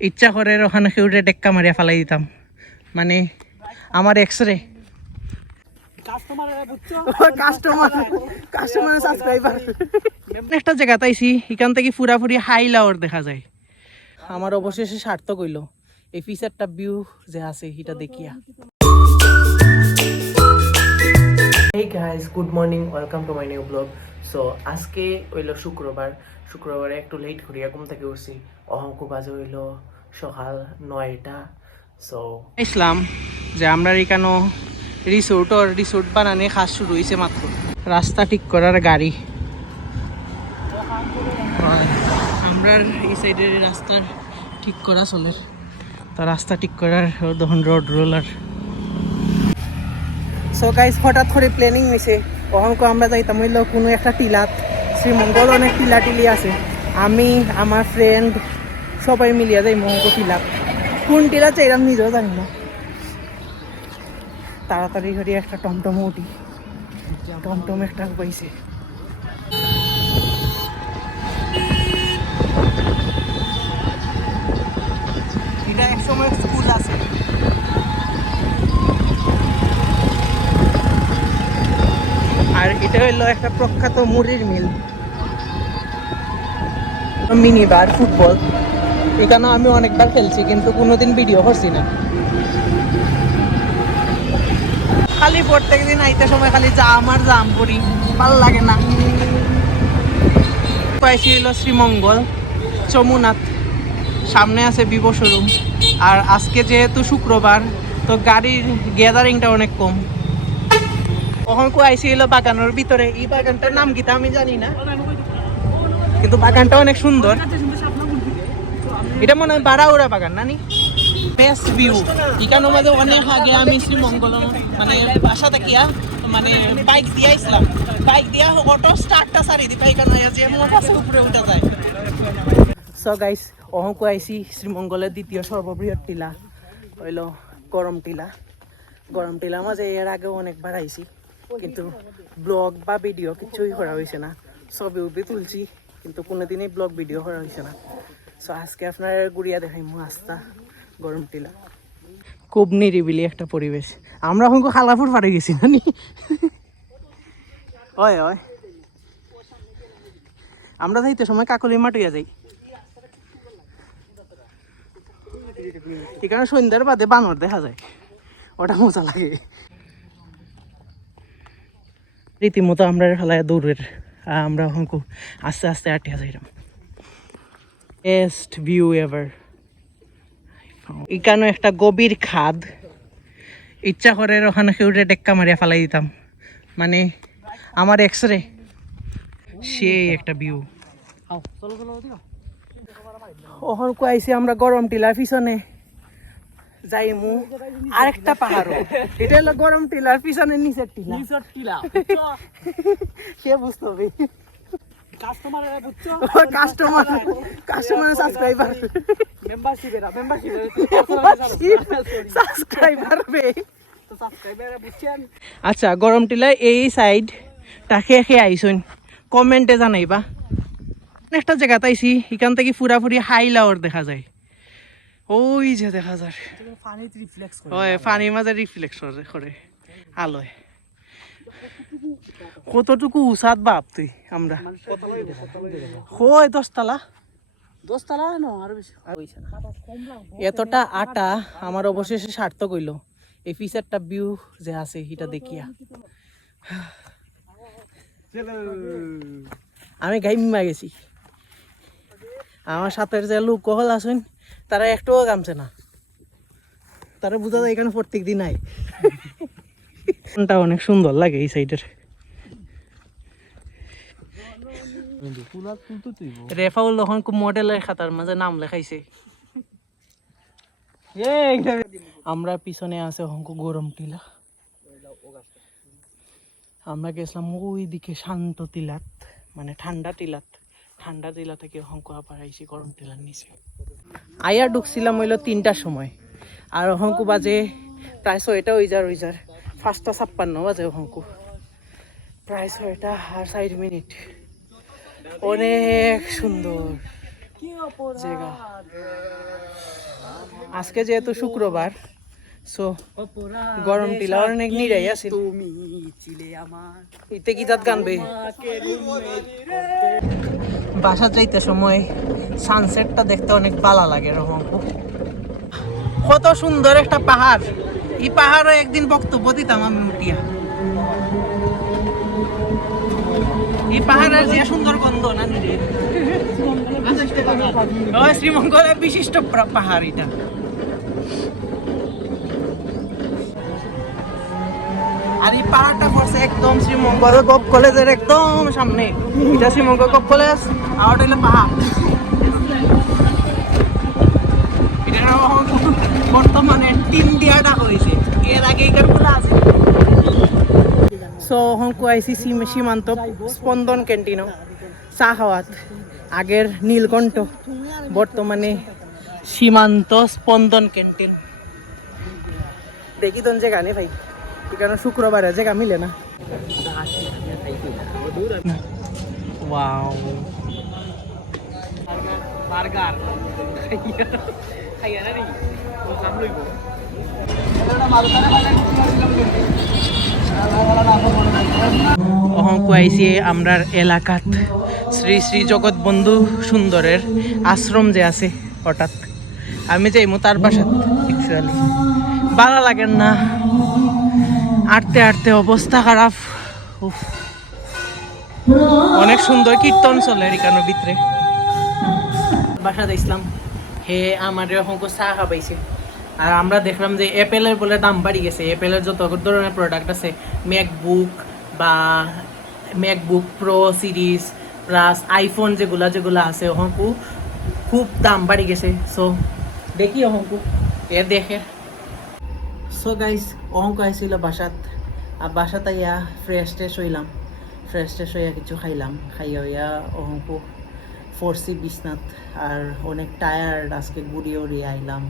ইচ্ছা করে ওখানে কেউটে টেক্কা মারিয়া ফেলাই দিতাম, মানে আমার এক্সরে একটা জায়গা তাইছি, এখান থেকে পুরাপুরি হাইলাওর দেখা যায়। আমার অবশেষে সার্থক হইল এই ফিচারটা ভিউ যে আছে এটা দেখিয়া। Hey guys, good morning, welcome to my new vlog. So আজকে হইল শুক্রবারে একটু লেট করিয়া ঘুম থেকে উঠছি। অহংক বাজে হইল সকাল 9টা। সো ইসলাম যে আমরা এখানে রিসোর্ট বানানো কাজ শুরু হয়েছে মাত্র। রাস্তা ঠিক করার গাড়ি, আমরা এই সাইডের রাস্তা ঠিক করা চলে, তো রাস্তা ঠিক করার তখন রোড রোলার। সো গাইস হঠাৎ করে প্ল্যানিং নিছে, অহংক আমরা যাইতাম হইল কোনো একটা টিলাত, শ্রীমঙ্গল অনেক টিলি আছে। আমি আমার ফ্রেন্ড সবাই মিলিয়ে যাই অহংক টিলাত। কোন টিলা চাইলাম নিজেও জানি না। তাড়াতাড়ি করে একটা টমটম উঠি, টমটম একটা পাইছে। এটা একসময় স্কুল আছে। আর এটা হইলো একটা প্রখ্যাত মুড়ির মিল, মিনি বার, ফুটবল। এখানে আমি অনেকবার খেলছি কিন্তু কোনোদিন ভিডিও করছি না। খালি প্রত্যেক দিন আইতে সময় খালি জাম করি, ভালো লাগে না। পাইছি হইলো শ্রীমঙ্গল চমুনাথ, সামনে আছে ভিভো শোরুম। আর আজকে যেহেতু শুক্রবার, তো গাড়ির গ্যাদারিংটা অনেক কম। কখন আইসি হইলো বাগানের ভিতরে। এই বাগানটার নাম কি তা আমি জানি না, কিন্তু বাগানটা অনেক সুন্দর। এটা মনে হয় বারাউরা বাগান নানি। বেস্ট ভিউ এখানে মাঝে অনেক আগে আমি শ্রীমঙ্গল মানে বাসা থাকিয়া মানে বাইক দিয়ে আসলাম, বাইক দিয়া অটো স্টার্টটা সারি দি পাইকান যে মোর কাছে উপরে উঠা যায়। সো গাইস অহংক আইসি শ্রীমঙ্গলের দ্বিতীয় সর্ববৃহৎ টিলা হইল গরম টিলা মাঝে এর আগেও অনেকবার আইসি, কিন্তু ব্লগ বা ভিডিও কিছুই করা হয়েছে না। ছবি তুলছি কিন্তু কোনোদিনই ব্লগ ভিডিও করা হয়েছে না। সো আজকে আপনার গুড়িয়া দেখাই রাস্তা গরম টিলা। খুব নিরিবিলি একটা পরিবেশ। আমরা এখন খালাপুর পাড়ে গেছি নানি। হয় আমরা যাইতে সময় কাকলির মাটিয়া যাই। এখানে সন্ধ্যার বাদে বানর দেখা যায়, ওটা মজা লাগে। রীতিমতো আমরা ফেলায় দৌড়ের, আমরা এখন আস্তে আস্তে আটিয়া যাইলাম। Best view ever. এখানে একটা গভীর খাদ, ইচ্ছা করে ওখানে কেউটে টেক্কা মারিয়া ফেলাই দিতাম, মানে আমার এক্সরে সেই একটা ভিউ। ওখানে আইসি আমরা গরম টিলার পিছনে যাইমু আরেকটা পাহাড়। এটা হলো গরম টিলার পিছনে নিচের টিলা। সে বুঝতে হবে, কাস্টমার সাবস্ক্রাইবার আচ্ছা গরম টিলা এই সাইডটা খেয়ে আইসুন, কমেন্টে জানাইবা। একটা জায়গা তাইছি এখান থেকে পুরাপুরি হাইলাওর দেখা যায়। ওই যে দেখা যায় পানির মাঝে রিফ্লেক্স করে আলোয়। কতটুকু উসাদ বাপ তুই আমরা হয় 10 তলা এতটা আটা আমার অবশেষে সার্থক হইল এই ফিচারটা ভিউ যে আছে এটা দেখিয়া। আমি গাইমা গেছি, আমার সাথে যে লোক কহল আছেন তারা একটুও কামছে না, তারা বুঝা যায় এখানে প্রত্যেক দিন আয়। অনেক সুন্দর লাগে এই সাইডের। রেফাউল তখন মডেলের খাতার মাঝে নাম লেখাইছে। আমরা পিছনে আছে হংক গরম টিলা। আমরা গেছিলাম ওই দিকে শান্ত টিলাত, মানে ঠান্ডা টিলা থেকে হংক আবার আইসি গরম টিলার নিচে। আয়া ঢুকছিলাম হইলো 3টার সময়, আর হংকু বাজে প্রায় 6টা ওইজার 5:56 বাজে হংকু, প্রায় 6টা আর 4 মিনিট। অনেক সুন্দর জায়গা। আজকে যেহেতু শুক্রবার, সো গরম টিলা অনেক নিরাই আছে। তুমি ছিলে আমার ইতে কি জাত গানবে? বাসা যাইতে সময় সানসেটটা দেখতে অনেক ভালো লাগে। এরকম কত সুন্দর একটা পাহাড়, এই পাহাড়ও একদিন বক্তব্য দিতাম আমি উঠিয়া। এই পাহাড়ের যে সুন্দর গন্ধ না শ্রীমঙ্গলের বিশিষ্ট পাহাড় এটা। আর এই পাহাড়টা পড়ছে একদম শ্রীমঙ্গল গভ কলেজের একদম সামনে। এটা শ্রীমঙ্গল গভ কলেজ আর ওটা হলো পাহাড়। এটা বর্তমানে টিম দিয়াটা হয়েছে, এর আগে এখানগুলো আছে। সো হংকো আইসি সীমান্ত স্পন্দন ক্যান্টিনও চা খাওয়াত। আগের নীলকণ্ঠ, বর্তমানে সীমান্ত স্পন্দন ক্যান্টিন। দেখি তোর জায়গা নেই ভাই, এখানে শুক্রবারে জায়গা মিলে না। ওয়াও বার্গার অহংক আইসি আমরার এলাকাত শ্রী শ্রী জগৎ বন্ধু সুন্দরের আশ্রম যে আছে। হঠাৎ আমি যাইমু তার বাসাত, অ্যাকচুয়ালি ভালো লাগেন না, আটতে আটতে অবস্থা খারাপ। অনেক সুন্দর কীর্তন চলে এখানোর ভিতরে। বাসাতে ইসলাম হে আমার অহংক চা খাবাইছে। আর আমরা দেখলাম যে অ্যাপেলের বলে দাম বাড়ি গেছে। অ্যাপেলের যত ধরনের প্রোডাক্ট আছে, ম্যাকবুক বা MacBook pro series plus iPhone যেগুলা আছে, অহংকু খুব দাম বাড়ি গেছে। সো দেখি অহংকু এ দেখে। সো গাইস অহংক আইছিল বাসাত, আর বাসাতে ইয়া ফ্রেশ ট্রেশ হইলাম। ফ্রেশ ট্রেশ হইয়া কিছু খাইলাম, খাইয়া হইয়া অহংকু ফোরসি বিছনাথ। আর অনেক টায়ার্ড, আজকে ঘুরিয়ে উড়িয়ে আইলাম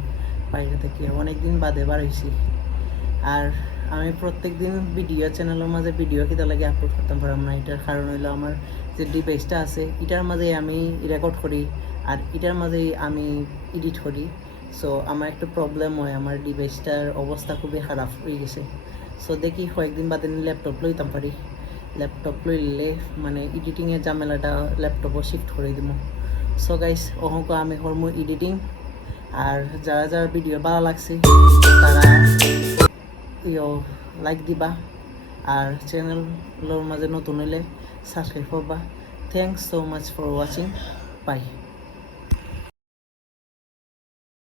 বাইরে থেকে, অনেকদিন বাদে বাড়াইছি। আর আমি প্রত্যেক দিন ভিডিও চ্যানেলের মাঝে ভিডিও কিতা লাগে আপলোড করতাম পারলাম না। এটার কারণ হইলো আমার যে ডিভাইসটা আছে এটার মাঝে আমি রেকর্ড করি আর এটার মাঝেই আমি এডিট করি। সো আমার একটু প্রবলেম হয়, আমার ডিভাইসটার অবস্থা খুবই খারাপ হয়ে গেছে। সো দেখি কয়েকদিন বাদে ল্যাপটপ লইতাম পারি। ল্যাপটপ লইলে মানে এডিটিংয়ের ঝামেলাটা ল্যাপটপও শিফট করে দিব। সো গাইস অহংক আমি হরমু এডিটিং। আর যারা যারা ভিডিও ভালো লাগছে তারা লাইক দিবা, আর চ্যানেলের মাঝে নতুন হইলে সাবস্ক্রাইব করবা। Thanks so much for watching, by.